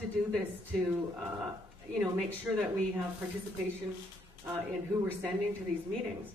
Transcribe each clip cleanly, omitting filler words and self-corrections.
to do this to, make sure that we have participation in who we're sending to these meetings.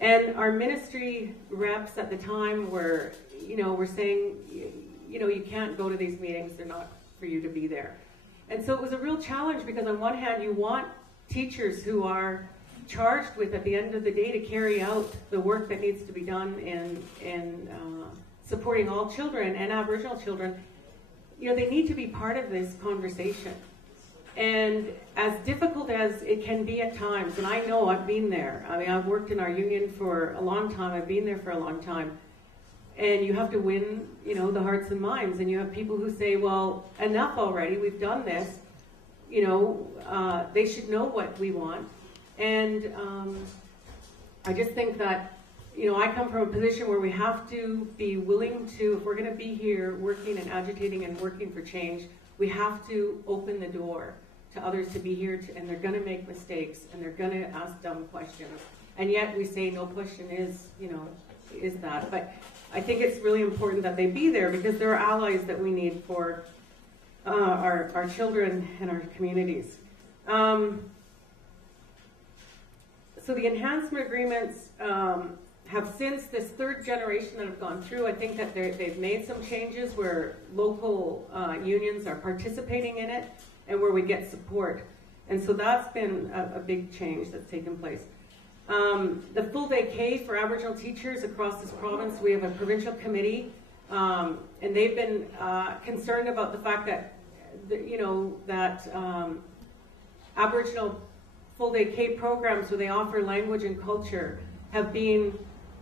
And our ministry reps at the time were saying, you can't go to these meetings, they're not for you to be there. And so it was a real challenge, because on one hand, you want teachers who are charged with, at the end of the day, to carry out the work that needs to be done in supporting all children and Aboriginal children. They need to be part of this conversation. And as difficult as it can be at times, and I know I've been there. I mean, I've worked in our union for a long time. I've been there for a long time. And you have to win, the hearts and minds. And you have people who say, well, enough already. We've done this. They should know what we want. And I just think that, I come from a position where we have to be willing to, if we're going to be here working and agitating and working for change, we have to open the door to others to be here, and they're going to make mistakes, and they're going to ask dumb questions. And yet we say no question is that. But I think it's really important that they be there, because they're allies that we need for our children and our communities. So the enhancement agreements have, since this third generation that have gone through, I think that they've made some changes where local unions are participating in it and where we get support. And so that's been a big change that's taken place. The full day K for Aboriginal teachers across this province, we have a provincial committee, and they've been concerned about the fact that, Aboriginal full day K programs where they offer language and culture have been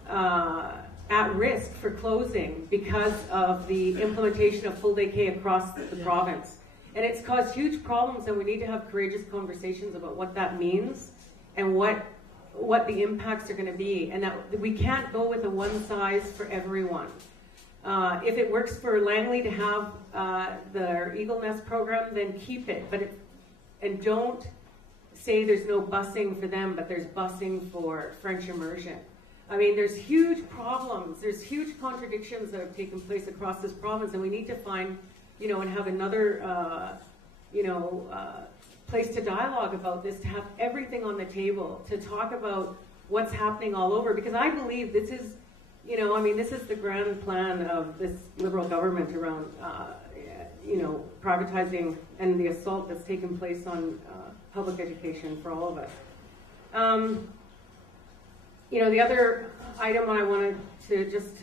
at risk for closing because of the implementation of full day K across the province. And it's caused huge problems, and we need to have courageous conversations about what that means and what the impacts are going to be, and that we can't go with a one size for everyone. If it works for Langley to have their Eagle Nest program, then keep it, and don't say there's no busing for them, but there's busing for French immersion. I mean, there's huge problems, there's huge contradictions that have taken place across this province, and we need to find, and have another, place to dialogue about this, to have everything on the table, to talk about what's happening all over, because I believe this is, this is the grand plan of this Liberal government around, privatizing and the assault that's taken place on public education for all of us. The other item I wanted to just,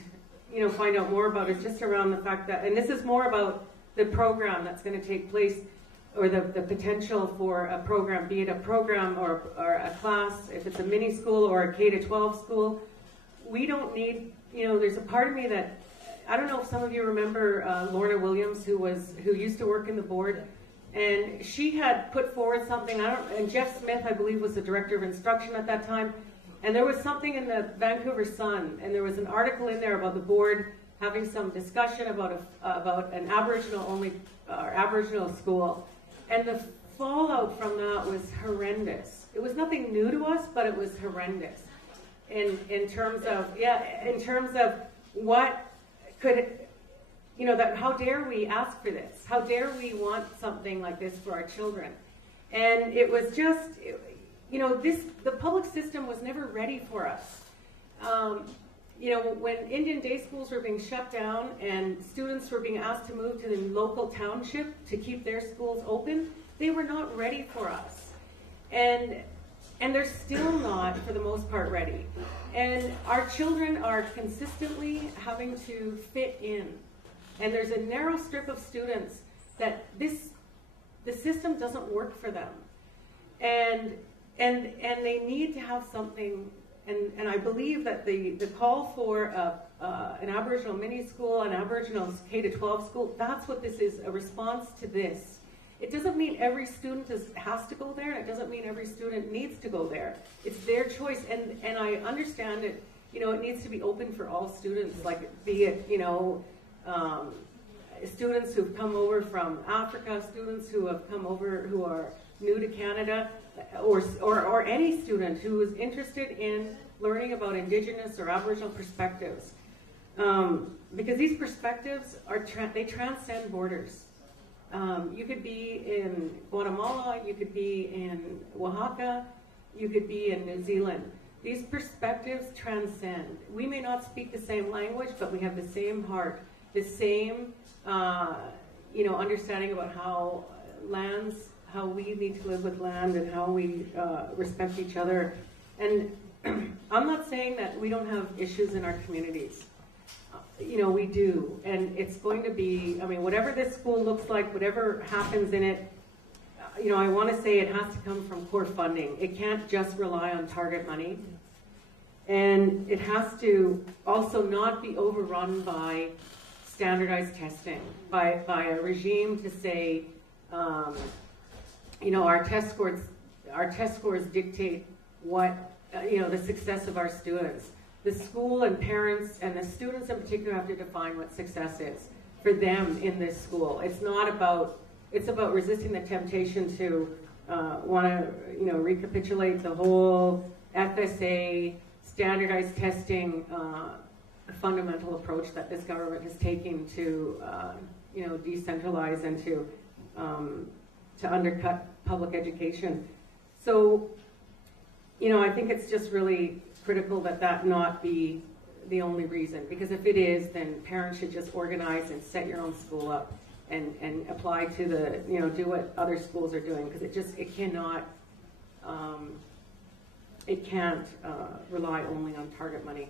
find out more about is just around the fact that, and this is more about the program that's going to take place, or the potential for a program, be it a program or a class, if it's a mini school or a K-12 school. We don't need, there's a part of me that, I don't know if some of you remember Lorna Williams, who used to work in the board, and she had put forward something, and Jeff Smith, I believe, was the director of instruction at that time, and there was something in the Vancouver Sun, and there was an article in there about the board having some discussion about an Aboriginal school. And the fallout from that was horrendous. It was nothing new to us, but it was horrendous. In terms of what could, that how dare we ask for this? How dare we want something like this for our children? And it was just, the public system was never ready for us. When Indian day schools were being shut down and students were being asked to move to the local township to keep their schools open, they were not ready for us. And they're still not, for the most part, ready. And our children are consistently having to fit in. And there's a narrow strip of students that the system doesn't work for them. And they need to have something. And I believe that the call for an Aboriginal mini school, an Aboriginal K-12 school, that's what this is, a response to this. It doesn't mean every student has to go there, and it doesn't mean every student needs to go there. It's their choice, and I understand it, it needs to be open for all students, like be it, students who've come over from Africa, students who have come over who are new to Canada, or any student who is interested in learning about Indigenous or Aboriginal perspectives, because these perspectives they transcend borders. You could be in Guatemala, you could be in Oaxaca, you could be in New Zealand. These perspectives transcend. We may not speak the same language, but we have the same heart, the same understanding about how how we need to live with land and how we respect each other. And I'm not saying that we don't have issues in our communities. We do, and it's going to be, whatever this school looks like, whatever happens in it, I want to say it has to come from core funding. It can't just rely on target money. And it has to also not be overrun by standardized testing, by a regime to say, our test scores dictate what, the success of our students. The school and parents and the students in particular have to define what success is for them in this school. It's about resisting the temptation to want to, recapitulate the whole FSA standardized testing fundamental approach that this government has taken to, decentralize and to undercut public education. So, I think it's just really critical that not be the only reason, because if it is, then parents should just organize and set your own school up and apply to do what other schools are doing, because it can't rely only on target money.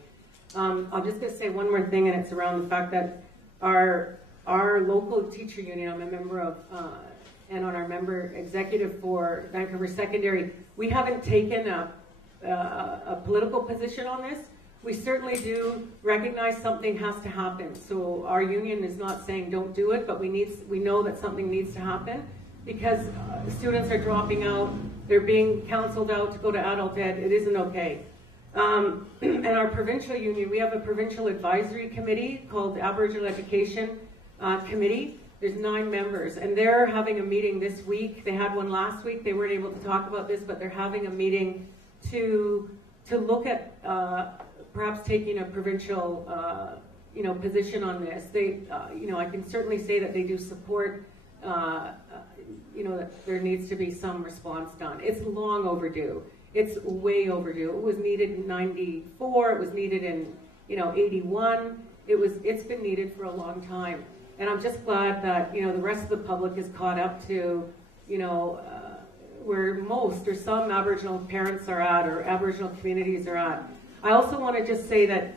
I'm just going to say one more thing, and it's around the fact that our local teacher union, I'm a member of, and on our member executive for Vancouver Secondary, we haven't taken a political position on this. We certainly do recognize something has to happen. So our union is not saying don't do it, but we know that something needs to happen, because students are dropping out. They're being counseled out to go to adult ed. It isn't okay. And our provincial union, we have a provincial advisory committee called Aboriginal Education Committee. There's 9 members, and they're having a meeting this week. They had one last week. They weren't able to talk about this, but they're having a meeting to look at perhaps taking a provincial position on this. They, I can certainly say that they do support that there needs to be some response done. It's long overdue. It's way overdue. It was needed in '94. It was needed in '81. It's been needed for a long time. And I'm just glad that the rest of the public is caught up to where most or some Aboriginal parents are at, or Aboriginal communities are at. I also want to just say that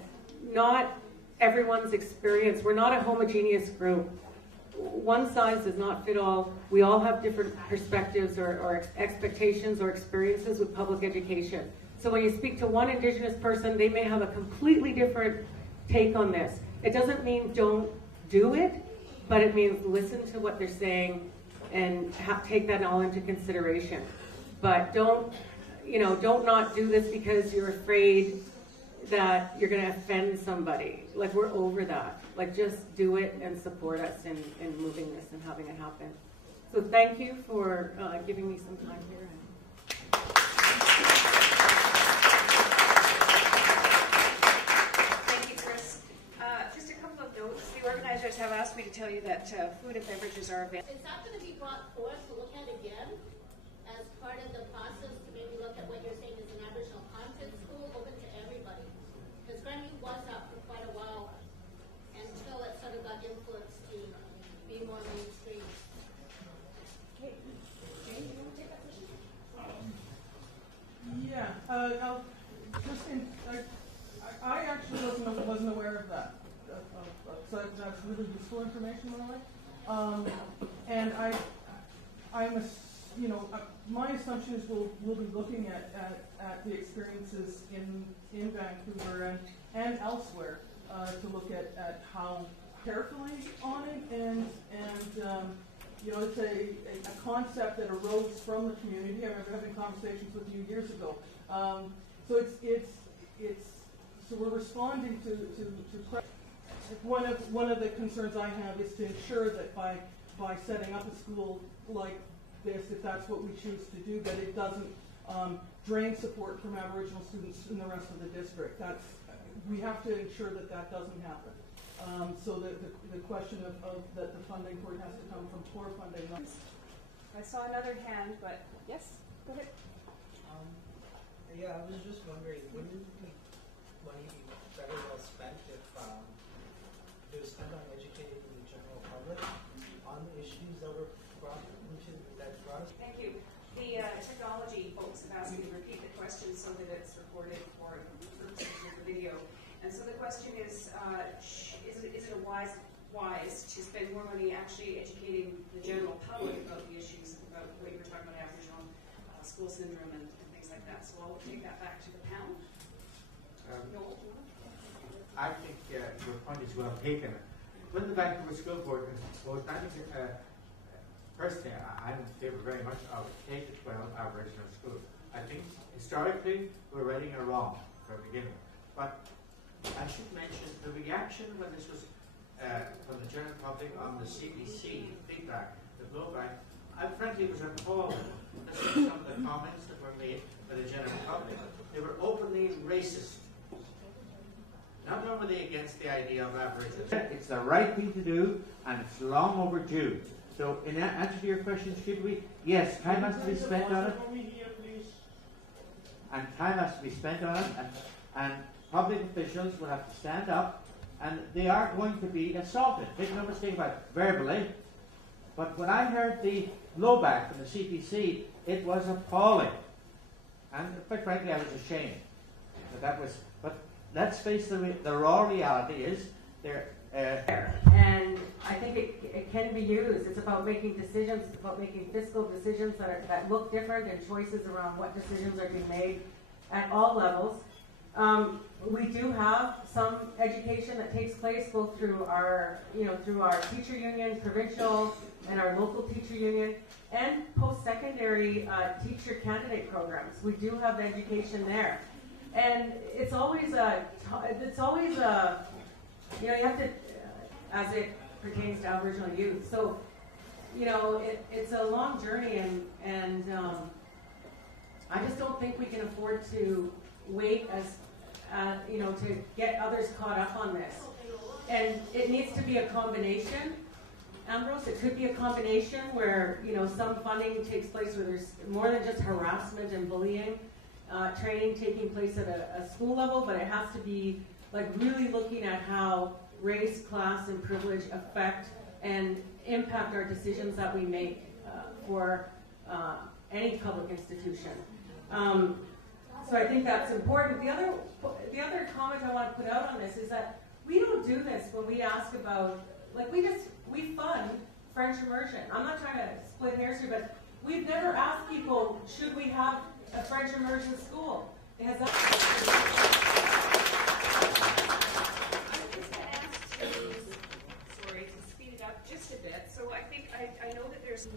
not everyone's experience. We're not a homogeneous group. One size does not fit all. We all have different perspectives or expectations or experiences with public education. So when you speak to one Indigenous person, they may have a completely different take on this. It doesn't mean don't do it, but it means listen to what they're saying and take that all into consideration. But don't not do this because you're afraid that you're going to offend somebody. Like, we're over that. Like, just do it and support us in moving this and having it happen. So thank you for giving me some time here. Thank you, Chris. Just a couple of notes. The organizers have asked me to tell you that food and beverages are available. Is that going to be brought forth to look at again as part of the process, to maybe look at what you're saying is an Aboriginal content school open to everybody? Because Grandview was up for quite a while until it sort of got influenced to be more mainstream. Okay. Jane, you want to take that question? I actually wasn't aware of that. So that's really useful information, Lily. And my assumption is we'll be looking at the experiences in Vancouver and elsewhere to look at how carefully on it, and it's a concept that arose from the community. I remember having conversations with you years ago. So so we're responding to one of the concerns I have is to ensure that by setting up a school like this, if that's what we choose to do, that it doesn't drain support from Aboriginal students in the rest of the district. We have to ensure that doesn't happen. So the question of that the funding for it has to come from core funding, not I saw another hand, but yes, go ahead. Yeah, I was just wondering, wouldn't the money be better well spent if it was spent on educating the general public on the issues that were brought us? Thank you. The technology folks have asked me to repeat the question so that it's recorded for purposes of the video. And so the question is it wise to spend more money actually educating the general public about the issues, about what you were talking about, Aboriginal school syndrome and things like that. So I'll take that back to the panel. Noel? I think your point is well taken. When the Vancouver School Board was personally, I'm in favour very much of K-12 Aboriginal schools. I think historically we're right or wrong from the beginning. But I should mention the reaction when this was from the general public on the CBC feedback, the blowback. I frankly was appalled listening to some of the comments that were made by the general public. They were openly racist. Not only were they against the idea of Aboriginals. It's the right thing to do, and it's long overdue. So, in answer to your question, should we? Yes, time has to be spent on it. And time has to be spent on it, and public officials will have to stand up, and they are going to be assaulted. Make no mistake about it, verbally. But when I heard the blowback from the CPC, it was appalling. And quite frankly, I was ashamed. But let's face the raw reality is there. And I think it can be used. It's about making decisions. It's about making fiscal decisions that look different, and choices around what decisions are being made at all levels. We do have some education that takes place both through our teacher union, provincial, and our local teacher union, and post-secondary teacher candidate programs. We do have education there, and it's always you have to, as it pertains to Aboriginal youth. So, it's a long journey, and I just don't think we can afford to wait to get others caught up on this. And it needs to be a combination, Ambrose. It could be a combination where, some funding takes place where there's more than just harassment and bullying, training taking place at a school level, but it has to be like really looking at how race, class, and privilege affect and impact our decisions that we make for any public institution. So I think that's important. The other comment I want to put out on this is that we don't do this when we ask about, we fund French immersion. I'm not trying to split hairs here, but we've never asked people, should we have a French immersion school? Has that... To speed it up just a bit. So I think I know that there's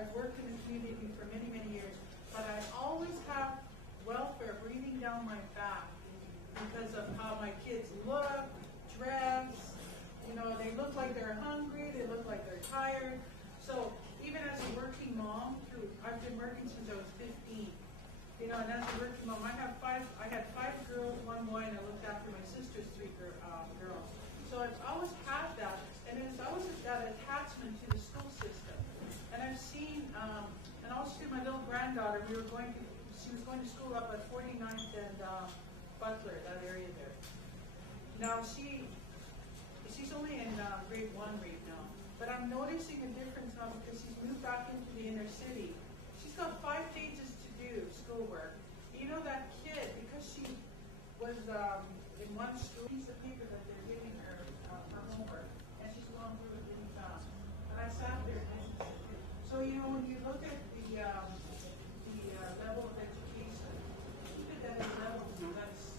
I've worked in the community for many, many years, but I always have welfare breathing down my back because of how my kids look, dress, they look like they're hungry, they look like they're tired. So even as a working mom, I've been working since I was 15, and as a working mom, I had 5 girls, 1 boy, and I looked after my sister's 3 girls. So I've always had that, and it's always that attachment to the school system. And I've seen, and also my little granddaughter, she was going to school up at 49th and Butler, that area there. Now she's only in grade 1 right now, but I'm noticing a difference now because she's moved back into the inner city. She's got 5 pages to do schoolwork. That kid, because she was in one school, piece of paper that they're giving her her homework, and she's gone through it really fast. And I sat there. So, when you look at the level of education, keep it at a level that's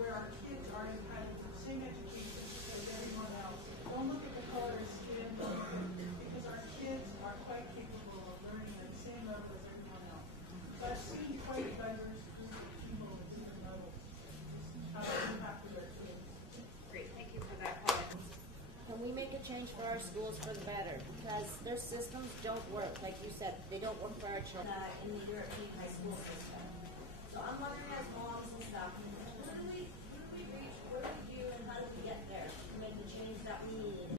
where our kids are entitled to same education as everyone else. Don't look at the color of skin, because our kids are quite capable of learning at the same level as everyone else. But I've seen quite a diverse group of people at different levels. You have to learn kids. Great, thank you for that comment. Can we make a change for our schools for the better? Because their systems don't work, like you said, they don't work for our children. In the European high school system.